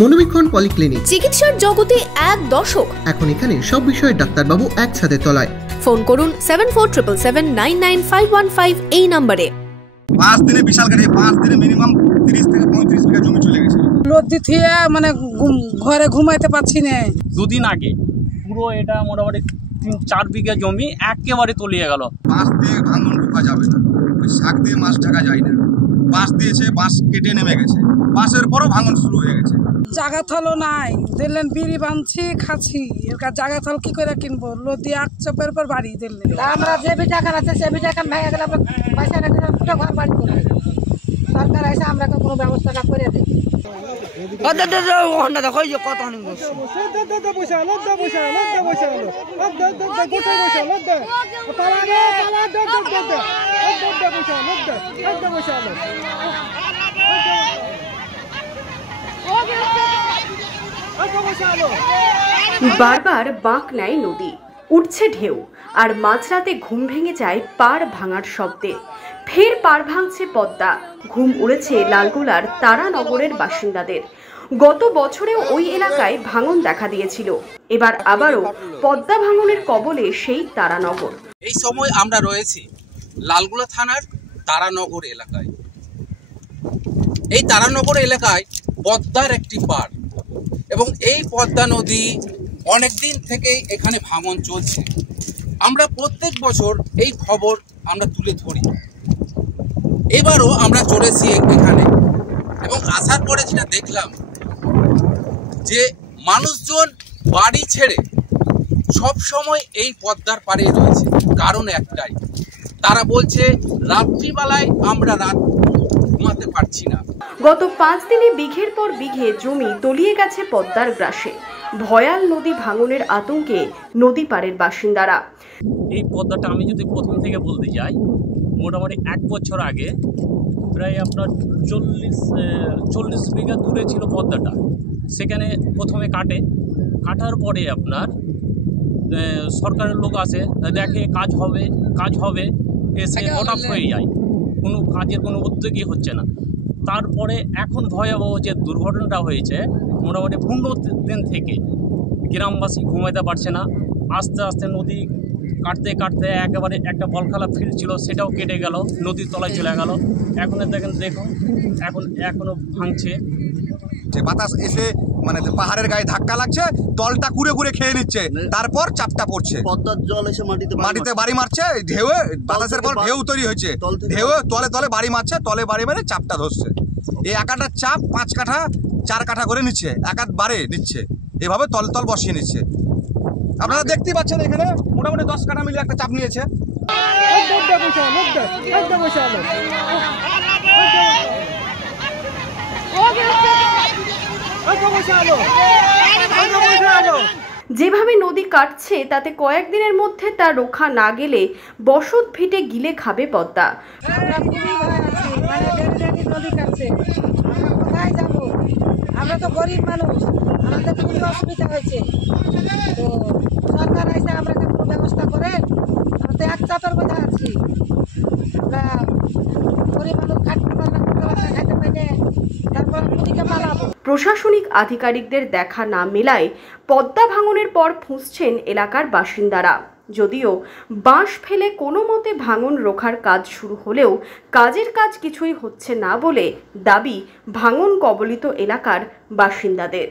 মনোবীক্ষণ polyclinic, চিকিৎসার জগতে এক দশক। এখন এখানে সব বিষয়ে ডাক্তারবাবু একসাথে তলায়। ফোন করুন 7477999515 এই নম্বরে। 5 দিনে বিশাল গাড়ি, 5 দিনে মিনিমাম 30 থেকে 35 বিঘা জমি চলে গেছে। লদ্দি থেকে মানে ঘরে ঘুমাইতে পারছি না। দুদিন আগে পুরো এটা মোটামুটি 3-4 বিঘা জমি একেবারে তলিয়ে গেল। বাঁশ দিয়ে ভাঙন ঢোকা যাবে না, ওই শাক দিয়ে মাছ ঢাকা যায় না। বাঁশ দিয়েছে, বাঁশ কেটে নেমে গেছে, বাঁশের পরও ভাঙন শুরু হয়ে গেছে। জায়গা থলও নাই, দিলেন বিড়ি বাঁধছি খাচ্ছি, এর জায়গা থল কি করে কিনবো? লদ্দি এক চপের পর বাড়ি দিলেন। আমরা যে ভিটাখান আছে সে ভিটাখান ভেঙে গেলে আমরা পয়সা রেখে পুরো ঘর বাড়ি করবো। সরকার এসে আমরা কোনো ব্যবস্থাটা করে দেয়। বারবার বাঁক নেয় নদী, উঠছে ঢেউ, আর মাঝরাতে ঘুম ভেঙে যায় পাড় ভাঙার শব্দে। ফের পাড় ভাঙছে পদ্মা, ঘুম উড়েছে লালগোলার তারানগরের বাসিন্দাদের। গত বছরেও ওই এলাকায় ভাঙন দেখা দিয়েছিল, এবার আবারও পদ্মা ভাঙনের কবলে সেই তারানগর। এই সময় আমরা রয়েছি লালগোলা থানার তারানগর এলাকায়। এই তারানগর এলাকায় পদ্মার একটি পাড়, এবং এই পদ্মা নদী অনেকদিন থেকেই এখানে ভাঙন চলছে। আমরা প্রত্যেক বছর এই খবর আমরা তুলে ধরি। এবারও আমরা চলেছি এখানে, এবং আসার পরে যেটা দেখলাম যে মানুষজন বাড়ি ছেড়ে সব সময় এই পদ্মার পাড়ে রয়েছে। কারণ একটাই, তারা বলছে রাত্রিবেলায় আমরা রাত ঘুমাতে পারছি না। গত 5 দিনে বিঘের পর বিঘে জমি তলিয়ে গেছে পদ্মার গ্রাসে। ভয়াল নদী ভাঙনের আতঙ্কে নদী পাড়ের বাসিন্দারা। এই পদ্মাটা আমি যদি প্রথম থেকে বলতে যাই, মোটামুটি 1 বছর আগে প্রায় আপনার 40 বিঘা দূরে ছিল পদ্মাটা। সেখানে প্রথমে কাটার পরে আপনার সরকারের লোক আসে, দেখে কাজ হবে এসে হঠাৎ হয়ে যায়, কোনো কাজের কোনো উদ্যোগই হচ্ছে না। তারপরে এখন ভয়াবহ যে দুর্ঘটনাটা হয়েছে, মোটামুটি 15 দিন থেকে গ্রামবাসী ঘুমাইতে পারছে না। আস্তে আস্তে নদী কাটতে একেবারে একটা বলখালা ফিল্ড ছিল, সেটাও কেটে গেল, নদীর তলায় চলে গেল। এখন দেখুন এখনো ভাঙছে। বাতাস এসে মানে পাহাড়ের গায়ে ধাক্কা লাগছে, তলটা কুড়ে কুড়ে খেয়ে নিচ্ছে, তারপর চাপটা পড়ছে। পদ্মার জল এসে মাটিতে বাড়ি মারছে, ঢেউ বাতাসের পর ঢেউ তৈরি হয়েছে, ঢেউ তলে বাড়ি মারছে, তলে বাড়ি মেরে চাপটা ধরছে। এই একাটার চাপ 5 কাঠা 4 কাঠা করে নিচ্ছে, একাত বাড়ে নিচ্ছে, এভাবে তল বসিয়ে নিচ্ছে। আপনারা দেখতেই পাচ্ছেন এখানে মোটামুটি 10 কাঠা মিলে একটা চাপ নিয়েছে। যেভাবে নদী কাটছে তাতে কয়েকদিনের মধ্যে তা রক্ষা না গেলে বসত ভিটে গিলে খাবে পদ্মা। নদী কাটছে, আমরা কোথায় যাবো? আমরা তো গরিব মানুষ, আমাদের খুবই অসুবিধা হয়েছে। তো সরকার এসে আমরা কোনো ব্যবস্থা করেন, আমরা তো এক চাপের মধ্যে আছি। আমরা গরিব মানুষ খাটতে পারলে খাইতে পাইলে তারপর নদীকে পালাবো। প্রশাসনিক আধিকারিকদের দেখা না মেলায় পদ্মা ভাঙনের পর ফুঁসছেন এলাকার বাসিন্দারা। যদিও বাঁশ ফেলে কোনো মতে ভাঙন রোখার কাজ শুরু হলেও কাজের কাজ কিছুই হচ্ছে না বলে দাবি ভাঙন কবলিত এলাকার বাসিন্দাদের।